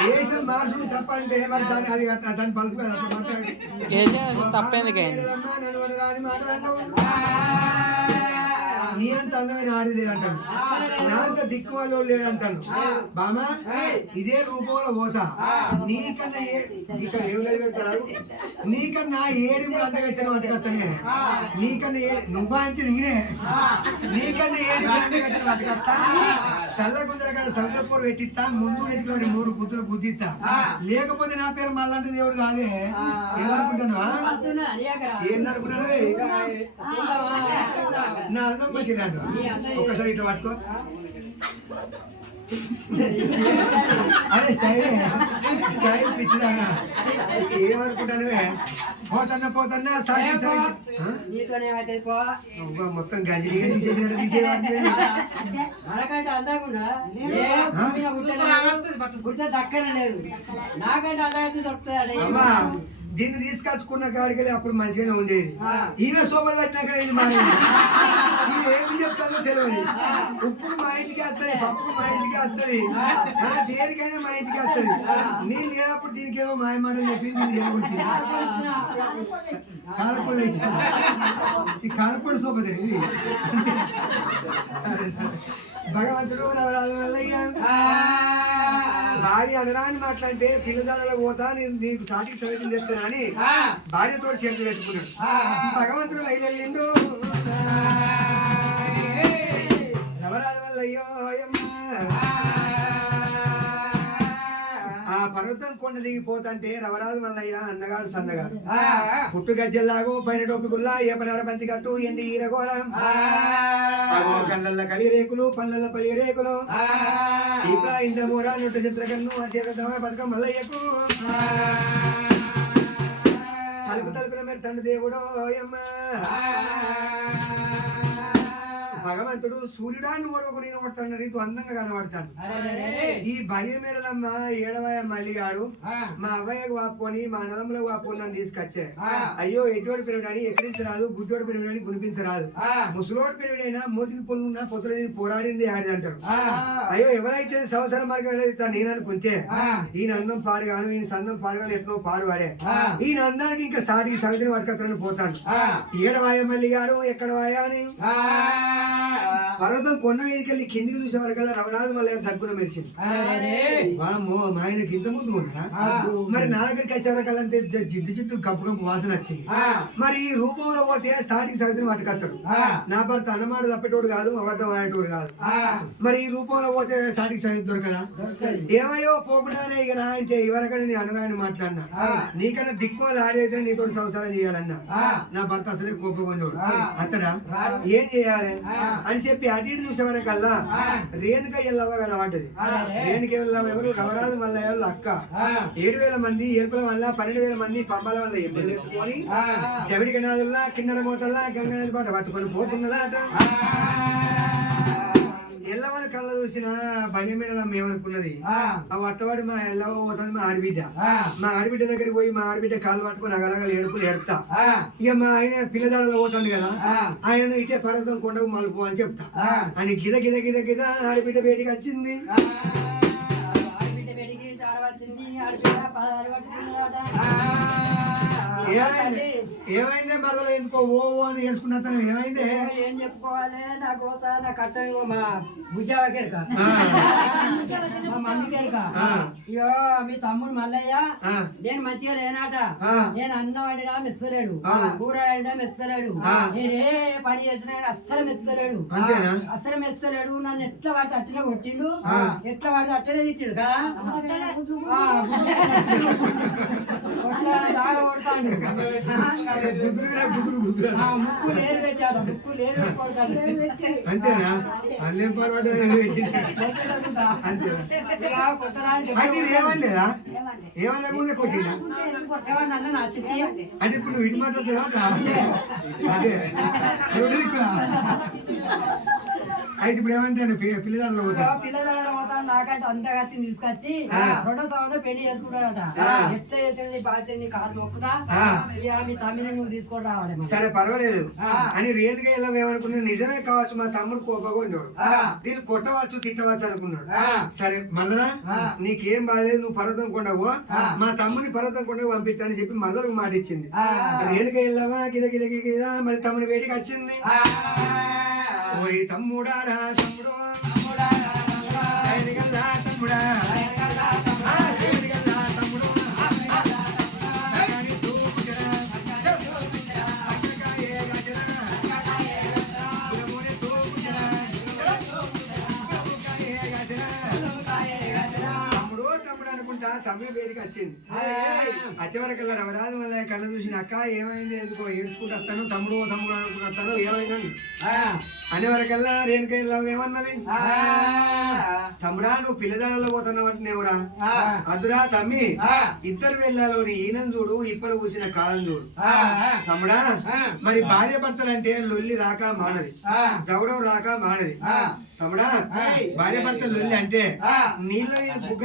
వేసిన మార్చుడు తప్పంటే మరి దాన్ని అది దాన్ని పలుపు కదా తప్పేందుకైంది నీ అంత అందమైన ఆడి లేదంటాను నా అంత దిక్కు వాళ్ళు లేదంటాను బామా ఇదే రూపంలో పోతా నీకన్నా ఇక్కడ ఏం పెడతారు నీకన్నా ఏడు అందగచ్చిన వాటికత్తనే నీకన్నా నువ్వా అంటే నేనే నీకన్నా ఏడు అందగచ్చిన వాటికత్తా చల్లగుందర కాడ సముద్రపూర్ పెట్టిస్తా ముందు నెట్టుకోండి 3 గుద్దులు గుద్దిస్తా లేకపోతే నా పేరు మళ్ళంటే దేవుడు కాదే ఏమనుకుంటున్నావా ఏందనుకుంటున్నావు నా అందం మంచిదంట ఒక్కసారి ఇట్లా పట్టుకో అదే స్టైల్ పిచ్చిదానా ఏమనుకుంటానువే పోతన్నా మొత్తం గంజిగా తీసేసినట్టు తీసేవాడి దీన్ని తీసుకొచ్చుకున్న కాడికి అప్పుడు మంచిగానే ఉండేది ఈమె శోభలు పెట్టినాక ఇది మానేది ఈమె ఏమి చెప్తాదో తెలియదు ఉప్పు మా ఇంటికి వస్తుంది పప్పు మా ఇంటికి వస్తుంది దేనికైనా మా ఇంటికి వస్తుంది నేను లేనప్పుడు దీనికి ఏమో మాయమాటలు చెప్పి దీన్ని చేయబట్టి కారపొడి ఈ కారపొడి శోభ తెలియదు సరే సరే భగవంతుడు భార్య అనరాని మాట్లాడితే పిల్లదాలలో పోతా నేను నీకు సాటికి సవితం చేస్తాను అని భార్యతో చేతులు పెట్టుకున్నాడు భగవంతుడు బయలుదేరిండు రవరాజు వల్ల అయ్యో ఆ పర్వతం కొండ దిగిపోతంటే రవరాజు మల్లయ్య అన్నగాడు సన్నగాడు పుట్టు గజ్జల్లాగో పైన టోపికుల్లా ఏ పనార బంతి కట్టు ఎండి ఈరగోళం కళ్ళల్ల కలి రేకులు పళ్ళల్ల పలి రేకులు ఇంకా ఇంత మూర నొట్టు చిత్రకన్ను ఆ చేత బతుకం మల్లయ్యకు తలుపు తలుపున మీరు తండ్రి దేవుడో అమ్మ భగవంతుడు సూర్యుడాన్ని ఓడవకు నేను కొడతాడు రీతు అందంగా కనబడతాడు ఈ భయ మేడలమ్మ ఏడవయ మల్లిగాడు మా అవ్వయ్యకు వాపుకొని మా నదములకు వాపుకొని నన్ను తీసుకొచ్చే అయ్యో ఎటువంటి పెరుగుడని ఎక్కిరించరాదు గుడ్డోడు పెరుగుడని గునిపించరాదు ముసలోడు పెరుగుడైనా మోతికి పొన్నున్న పొత్తులు పోరాడింది ఆడిదంటారు అయ్యో ఎవరైతే సంవత్సరం మార్గం వెళ్ళేది నేను అనుకుంటే ఈయన అందం పాడుగాను ఈయన సందం పాడుగాను ఎట్నో పాడువాడే ఈయన అందానికి ఇంకా సాటికి సవితిని పట్టుకొస్తానని పోతాడు ఏడవాయ మల్లిగాడు ఎక్కడ వాయా అని పర్వతం కొండ మీదకెళ్ళి కిందికి చూసే వాళ్ళకల్లా రవరాజు వల్ల దగ్గర మెరిచింది వామ్మో మా ఆయనకి ఇంత ముందు ఉన్నారా మరి నా దగ్గరికి వచ్చేవరకల్లంతే జిడ్డు జిడ్డు కప్పు కప్పు వాసన వచ్చింది మరి ఈ రూపంలో పోతే సాటికి సవితిని పట్టుకొస్తాడు నా భర్త అన్నమాట తప్పేటోడు కాదు అబద్ధం ఆడేటోడు కాదు మరి ఈ రూపంలో పోతే సాటికి సవితి దొరకదా ఏమయ్యో పోకుండానే ఇక నా అంటే ఇవరకనే నీ అన్నగాని మాట్లాడినా నీకన్నా దిక్కుమాలు ఆడేది నీతో సంసారం చేయాలన్నా నా భర్త అసలే కోపకొండోడు అత్తడా ఏం చేయాలి అని చెప్పి అటు ఇటు చూసేవరకల్లా రేణుక ఎల్లవ కనబడ్డది రేణుక ఎల్లవ ఎవరు రవరాజు మల్లయ్య అక్క 7,000 మంది ఏర్పుల వల్ల 12,000 మంది పంపల వల్ల ఎప్పుడు పెట్టుకొని చెవిడి గనాదుల్లా కిన్నెర మోతల్లా గంగనది పాట పట్టుకొని పోతున్నదా అట ఎల్లవని కళ్ళ చూసిన భయమేడలం ఏమనుకున్నది ఆ వట్టవాడి మా ఎల్లవ పోతుంది మా ఆడబిడ్డ దగ్గరికి పోయి మా ఆడబిడ్డ కాలు పట్టుకుని అగలగల ఏడుపులు ఏడుతా ఇక మా ఆయన పిల్లదాలలో పోతుంది కదా ఆయన ఇటే పర్వతం కొండకు మలుపు అని చెప్తా అని గిద గిద గిద గిద ఆడబిడ్డ బయటికి వచ్చింది ఏమైందే మరల ఎందుకో ఓ అని ఏడ్చుకున్నా ఏమైందే ఏం చెప్పుకోవాలి నా కోస నా కట్ట మా భుజాకెరక మా మమ్మీకెరక అయ్యో మీ తమ్ముడు మల్లయ్య నేను మంచిగా లేనాట నేను అన్నం వండినా మెచ్చలేడు కూర వండినా మెచ్చలేడు నేనే పని చేసినా అస్సలు మెచ్చలేడు అస్సలు మెచ్చలేడు నన్ను ఎట్లా పడితే అట్టనే కొట్టిండు ఎట్లా పడితే అట్టనే తిట్టాడు కదా దాగా కొడతాడు ముక్కు లేరు పెట్టాడు ముక్కు లేరు అంతేనా అల్లేం పర్వాలేదు ఏమనలేదా ఏమనలేకుండా కొట్టినా అంటే ఇప్పుడు నువ్వు ఇటు మాట్లాడుతున్నావా అదే అయితే ఇప్పుడు ఏమంటాడు పిల్లలు పిల్లల పోతాడు నాకంటే అంత కత్తి తీసుకొచ్చి రెండో సంవత్సరం పెళ్లి చేసుకుంటాడట ఎట్లా చేసింది బాధ్యని కాలు మొక్కుతా ఇక మీ తమ్మిని నువ్వు తీసుకొని రావాలి మరి. సరే పర్వాలేదు అని రేణుగా ఇలా ఏమనుకున్నాడు నిజమే కావచ్చు మా తమ్ముడు కోపగా ఉన్నాడు దీన్ని కొట్టవచ్చు తిట్టవచ్చు అనుకున్నాడు సరే మళ్ళా నీకేం బాధలేదు నువ్వు పర్వతం కొండవు మా తమ్ముని పర్వతం కొండకు పంపిస్తానని చెప్పి మళ్ళీ మాట ఇచ్చింది రేణుగా వెళ్ళావా గిద గిద గిద మరి తమ్ముని వేడికి వచ్చింది ఓయ్ తమ్ముడా రా తమ్ముడు రేణుగల్లా తమ్ముడా తమ్ముడు వేడికి వచ్చింది వచ్చేవరకల్లా రవరాజు మళ్ళీ కళ్ళ చూసిన అక్క ఏమైంది ఎందుకో ఏడ్చుకుంటూ వస్తాను తమ్ముడు తమ్ముడు అనుకుంటూ వస్తాను ఏమైందని అనేవరకల్లా రేణుక ఏమన్నది తమ్ముడా నువ్వు పిల్లదాలలో పోతున్నావు అంటున్నావురా అదురా తమ్మి ఇద్దరు వెళ్ళాలోని ఈయనం చూడు ఇప్పలు పూసిన కాలం చూడు తమ్ముడా మరి భార్య భర్తలు అంటే లొల్లి రాక మానది జవడం రాక మానది తమ్ముడా భార్య భర్తలు లొల్లి అంటే నీళ్ళ బుగ్గ